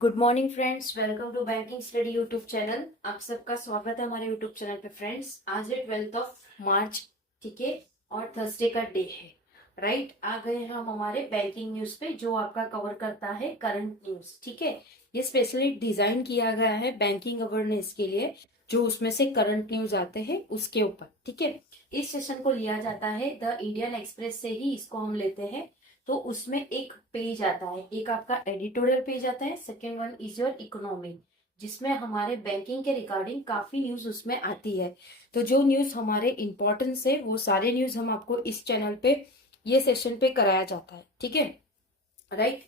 Good morning friends, welcome to banking study YouTube channel. आप सबका स्वागत है हमारे यूट्यूब चैनल पे। फ्रेंड्स, आज है 12 मार्च, ठीक है, और थर्सडे का डे है। राइट, आ गए हैं हम हमारे बैंकिंग न्यूज पे, जो आपका कवर करता है करंट न्यूज। ठीक है, ये स्पेशली डिजाइन किया गया है बैंकिंग अवेयरनेस के लिए, जो उसमें से करंट न्यूज आते हैं उसके ऊपर। ठीक है, इस सेशन को लिया जाता है द इंडियन एक्सप्रेस से ही, इसको हम लेते हैं। तो उसमें एक पेज आता है, एक आपका एडिटोरियल पेज आता है, second one is your economy, जिसमें हमारे बैंकिंग के रिगार्डिंग काफी न्यूज उसमें आती है। तो जो न्यूज हमारे इंपॉर्टेंस है वो सारे न्यूज हम आपको इस चैनल पे, ये सेशन पे कराया जाता है। ठीक है, राइट।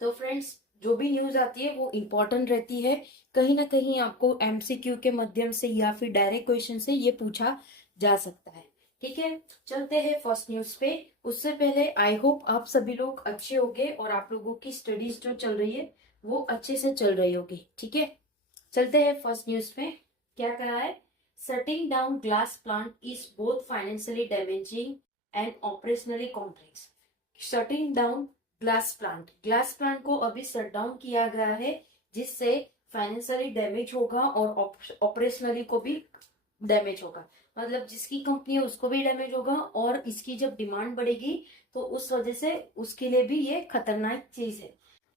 तो फ्रेंड्स, जो भी न्यूज आती है वो इम्पोर्टेंट रहती है। कहीं ना कहीं आपको एमसीक्यू के माध्यम से या फिर डायरेक्ट क्वेश्चन से ये पूछा जा सकता है। ठीक है, चलते हैं फर्स्ट न्यूज पे। उससे पहले आई होप आप सभी लोग अच्छे होंगे और आप लोगों की स्टडीज जो चल रही है वो अच्छे से चल रही होगी। ठीक है, चलते हैं फर्स्ट न्यूज पे। क्या कहा है? Shutting down glass plant is both financially damaging and operationally complex. Shutting down glass plant को अभी शट डाउन किया गया है, जिससे फाइनेंशियली डैमेज होगा और ऑपरेशनली को भी डैमेज होगा। मतलब जिसकी कंपनी है उसको भी डैमेज होगा, और इसकी जब डिमांड बढ़ेगी तो उस वजह से उसके लिए भी ये खतरनाक चीज है।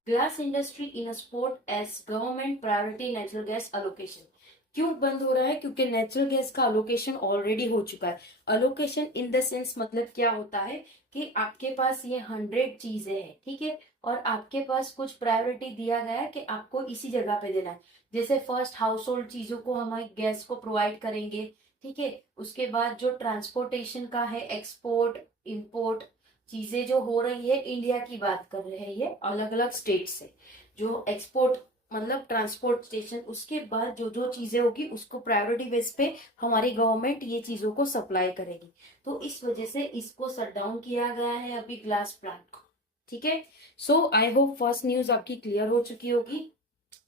Glass industry in support as government priority natural gas allocation. क्यों बंद हो रहा है? क्योंकि नेचुरल गैस का अलोकेशन ऑलरेडी हो चुका है। अलोकेशन इन द सेंस मतलब क्या होता है कि आपके पास ये 100 चीजें हैं, ठीक है, और आपके पास कुछ प्रायोरिटी दिया गया है कि आपको इसी जगह पे देना है। जैसे फर्स्ट हाउस होल्ड चीजों को हम गैस को प्रोवाइड करेंगे, ठीक है। उसके बाद जो ट्रांसपोर्टेशन का है, एक्सपोर्ट इंपोर्ट चीजें जो हो रही है, इंडिया की बात कर रहे हैं, ये अलग अलग स्टेट से जो एक्सपोर्ट मतलब ट्रांसपोर्टेशन, उसके बाद जो जो चीजें होगी उसको प्रायोरिटी बेस पे हमारी गवर्नमेंट ये चीजों को सप्लाई करेगी। तो इस वजह से इसको शट डाउन किया गया है अभी ग्लास प्लांट को। ठीक है, सो आई होप फर्स्ट न्यूज आपकी क्लियर हो चुकी होगी।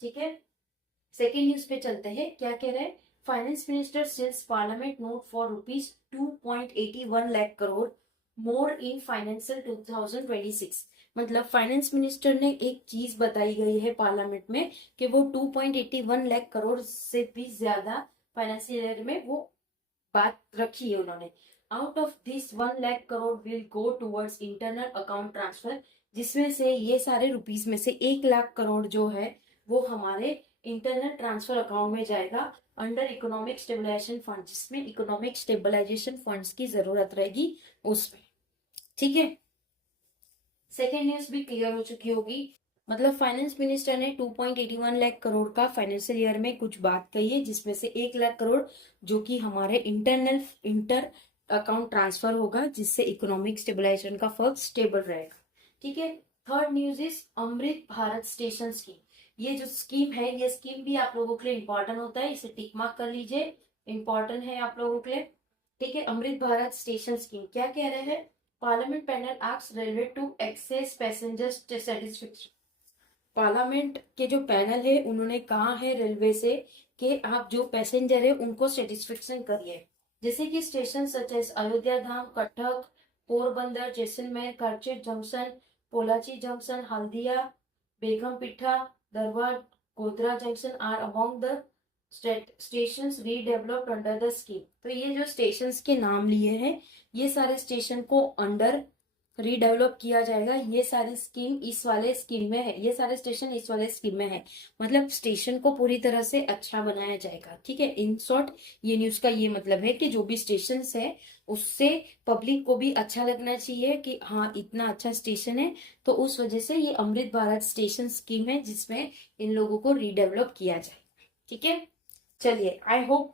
ठीक है, सेकेंड न्यूज पे चलते हैं। क्या कह रहे हैं? Finance minister tells parliament note for ₹2.81 lakh crore more in financial 2026। मतलब फाइनेंस मिनिस्टर ने एक चीज बताई गई है पार्लियामेंट में कि वो 2.81 लाख करोड़ से भी ज्यादा फाइनेंशियल ईयर में वो बात रखी है उन्होंने। Out of this 1 lakh crore will go towards internal account transfer, जिसमें से ये सारे रुपीज में से 1 लाख करोड़ जो है वो हमारे इंटरनल ट्रांसफर अकाउंट में जाएगा अंडर इकोनॉमिक स्टेबलाइजेशन फंड, जिसमें इकोनॉमिक स्टेबलाइजेशन फंड्स की जरूरत रहेगी उसमें। ठीक है, सेकेंड न्यूज भी क्लियर हो चुकी होगी। मतलब फाइनेंस मिनिस्टर ने 2.81 लाख करोड़ का फाइनेंशियल ईयर में कुछ बात कही है, जिसमें से 1 लाख करोड़ जो कि हमारे इंटर अकाउंट ट्रांसफर होगा, जिससे इकोनॉमिक स्टेबलाइजेशन का फर्क स्टेबल रहेगा। ठीक है, third news is Amrit Bharat station scheme. ये जो स्कीम है, ये स्कीम भी आप लोगों के लिए इंपॉर्टेंट होता है, इसे टिक मार्क कर लीजिए, इंपॉर्टेंट है आप लोगों के लिए। ठीक है, अमृत भारत स्टेशन स्कीम क्या कह रहे हैं? Parliament panel asks railways to assess passengers satisfaction. Parliament के जो पैनल है उन्होंने कहा है रेलवे से कि आप जो पैसेंजर है उनको सेटिस्फेक्शन करिए। जैसे कि station such as Ayodhya Dham, Cuttack, Porbandar, Jaisalmer, करचेक जंक्शन, पोलाची जंक्शन, हल्दिया, बेगम पिठा, दरबार, Godhra junction are among the station redeveloped under the scheme. तो ये जो स्टेशन के नाम लिए हैं, ये सारे स्टेशन को अंडर रीडेवलप किया जाएगा। ये सारी स्कीम इस वाले स्कीम में है, ये सारे स्टेशन इस वाले स्कीम में है। मतलब स्टेशन को पूरी तरह से अच्छा बनाया जाएगा। ठीक है, इन शॉर्ट ये न्यूज का ये मतलब है कि जो भी स्टेशन है उससे पब्लिक को भी अच्छा लगना चाहिए कि हाँ इतना अच्छा स्टेशन है। तो उस वजह से ये अमृत भारत स्टेशन स्कीम है, जिसमें इन लोगों को रीडेवलप किया जाए। ठीक है, चलिए, आई होप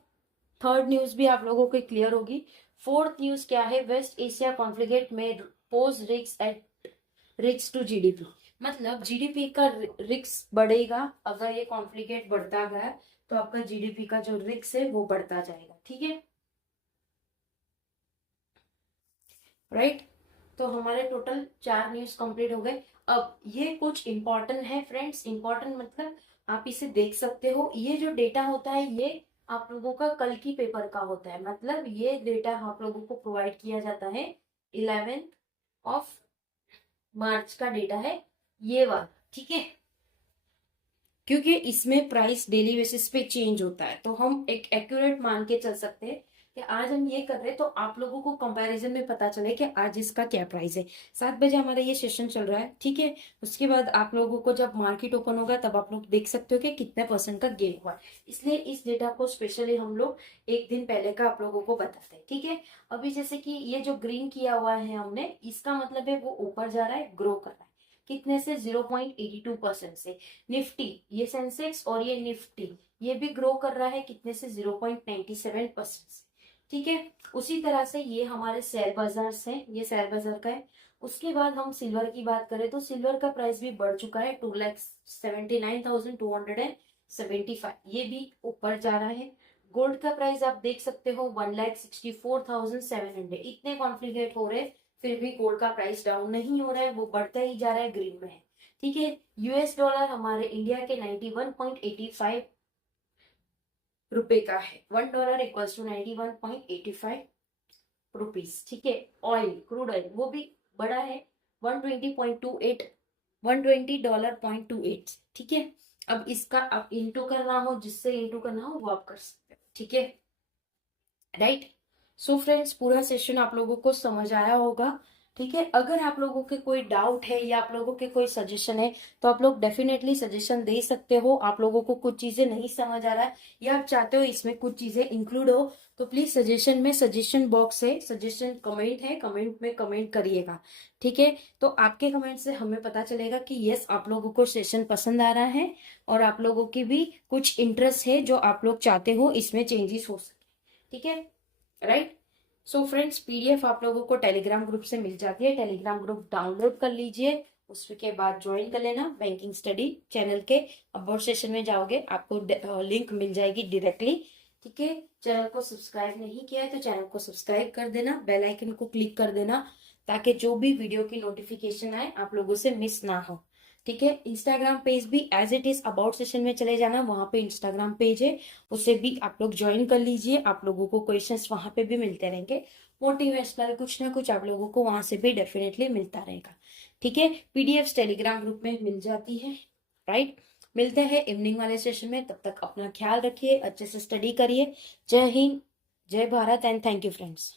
थर्ड न्यूज भी आप लोगों को क्लियर होगी। फोर्थ न्यूज क्या है? वेस्ट एशिया कॉन्फ्लिक्ट में poses risk at risk to GDP. मतलब जीडीपी का रिस्क बढ़ेगा अगर ये कॉन्फ्लिक्ट बढ़ता गया, तो आपका जीडीपी का जो रिस्क है वो बढ़ता जाएगा। ठीक है, राइट। तो हमारे टोटल 4 न्यूज कंप्लीट हो गए। अब ये कुछ इंपॉर्टेंट है फ्रेंड्स, इंपॉर्टेंट मतलब आप इसे देख सकते हो। ये जो डेटा होता है ये आप लोगों का कल की पेपर का होता है। मतलब ये डेटा आप लोगों को प्रोवाइड किया जाता है 11 ऑफ मार्च का डेटा है ये वाला। ठीक है, क्योंकि इसमें प्राइस डेली बेसिस पे चेंज होता है, तो हम एक एक्यूरेट मान के चल सकते हैं कि आज हम ये कर रहे हैं तो आप लोगों को कंपैरिजन में पता चले कि आज इसका क्या प्राइस है। 7 बजे हमारा ये सेशन चल रहा है, ठीक है। उसके बाद आप लोगों को जब मार्केट ओपन होगा तब आप लोग देख सकते हो कि कितने परसेंट का गेन हुआ है। इसलिए इस डेटा को स्पेशली हम लोग एक दिन पहले का आप लोगों को बताते हैं, ठीक है। अभी जैसे कि ये जो ग्रीन किया हुआ है हमने, इसका मतलब है वो ऊपर जा रहा है, ग्रो कर रहा है। कितने से? 0.82% से। निफ्टी, ये सेंसेक्स और ये निफ्टी, ये भी ग्रो कर रहा है कितने से? 0.97% से, ठीक है। उसी तरह से ये हमारे शेयर बाजार हैं, ये शेयर बाजार का है। उसके बाद हम सिल्वर की बात करें तो सिल्वर का प्राइस भी बढ़ चुका है, 2,79,275, ये भी ऊपर जा रहा है। गोल्ड का प्राइस आप देख सकते हो 1,64,700, इतने कॉन्फ्लिक्ट हो रहे, फिर भी गोल्ड का प्राइस डाउन नहीं हो रहा है, वो बढ़ता ही जा रहा है, ग्रीन में है, ठीक है। यूएस डॉलर हमारे इंडिया के 91.85 रुपए का है। $1 इक्वल्स टू 91.85 रुपीज, ठीक है। ऑयल, क्रूड ऑयल, वो भी बड़ा है, 120.28, $120.28, ठीक है। अब इसका आप इंटू करना हो, जिससे इंटू करना हो वो आप कर सकते हो, ठीक है, राइट। सो फ्रेंड्स, पूरा सेशन आप लोगों को समझ आया होगा, ठीक है। अगर आप लोगों के कोई डाउट है या आप लोगों के कोई सजेशन है तो आप लोग डेफिनेटली सजेशन दे सकते हो। आप लोगों को कुछ चीजें नहीं समझ आ रहा है या आप चाहते हो इसमें कुछ चीजें इंक्लूड हो, तो प्लीज सजेशन में, सजेशन बॉक्स है, सजेशन कमेंट है, कमेंट में कमेंट करिएगा, ठीक है। तो आपके कमेंट से हमें पता चलेगा कि यस, आप लोगों को सेशन पसंद आ रहा है और आप लोगों की भी कुछ इंटरेस्ट है जो आप लोग चाहते हो इसमें चेंजेस हो सके, ठीक है, राइट। सो फ्रेंड्स, पीडीएफ आप लोगों को टेलीग्राम ग्रुप से मिल जाती है, टेलीग्राम ग्रुप डाउनलोड कर लीजिए, उसके बाद ज्वाइन कर लेना बैंकिंग स्टडी चैनल के। अबाउट सेशन में जाओगे, आपको लिंक मिल जाएगी डायरेक्टली, ठीक है। चैनल को सब्सक्राइब नहीं किया है तो चैनल को सब्सक्राइब कर देना, बेल आइकन को क्लिक कर देना, ताकि जो भी वीडियो की नोटिफिकेशन आए आप लोगों से मिस ना हो, ठीक है। इंस्टाग्राम पेज भी as it is about session में चले जाना, वहां पे इंस्टाग्राम पेज है, उसे भी आप लोग ज्वाइन कर लीजिए। आप लोगों को क्वेश्चंस वहां पे भी मिलते रहेंगे, मोटिवेशनल कुछ ना कुछ आप लोगों को वहां से भी डेफिनेटली मिलता रहेगा, ठीक है। पीडीएफ टेलीग्राम ग्रुप में मिल जाती है, राइट। मिलते हैं इवनिंग वाले सेशन में, तब तक अपना ख्याल रखिए, अच्छे से स्टडी करिए। जय हिंद, जय Bharat and thank you friends.